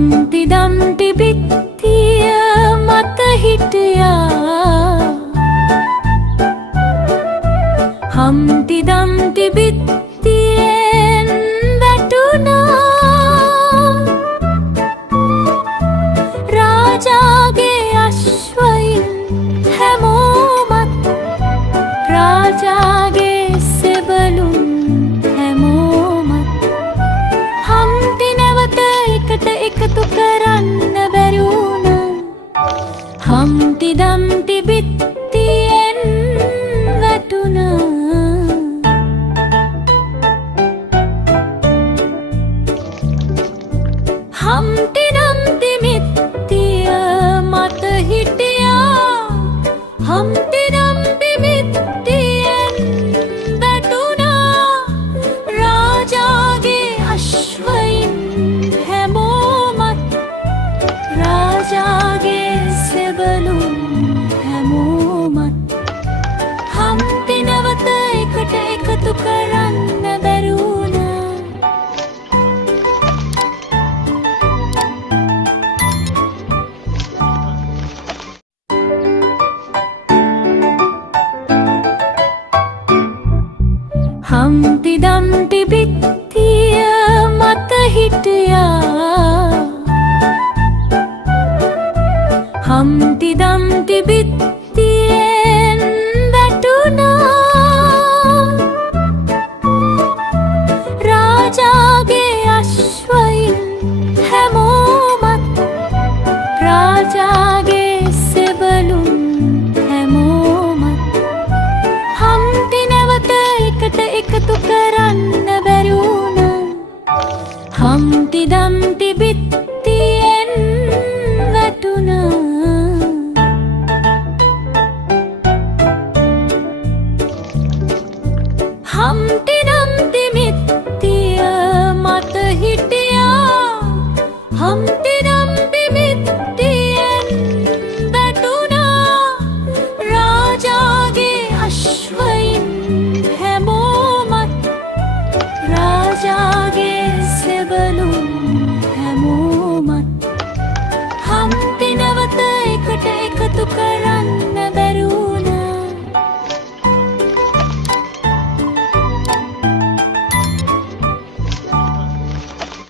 Humpty Dumpty බිත්තිය මත හිටියා. Humpty Dumpty බිත්තියෙන් වැටුණා. රාජාගේ අශ්වයින් හැමෝමත් රාජාගේ සෙබළුන් හැමෝමත් Humpty නැවත එකට එකතු කරන්න බැරි වුණා. Humpty Dumpty බිත්තියෙන් වැටුණා. Humpty Dumpty බිත්තිය මත හිටියා. Humpty Dumpty බිත්තියෙන් වැටුණා. රාජාගේ අශ්වයින් හැමෝමත් රාජාගේ සෙබළුන් හැමෝමත් Humpty නැවත එකට එකතු කරන්න බැරි වුණා. Humpty Dumpty බිත්තිය මත හිටියා. Humpty Dumpty බිත්තියෙන් වැටුණා. රාජාගේ අශ්වයින් හැමෝමත් රාජාගේ සෙබළුන් හැමෝමත් Humpty නැවත එකට එකතු කරන්න බැරි වුණා. Humpty Dumpty බිත්තිය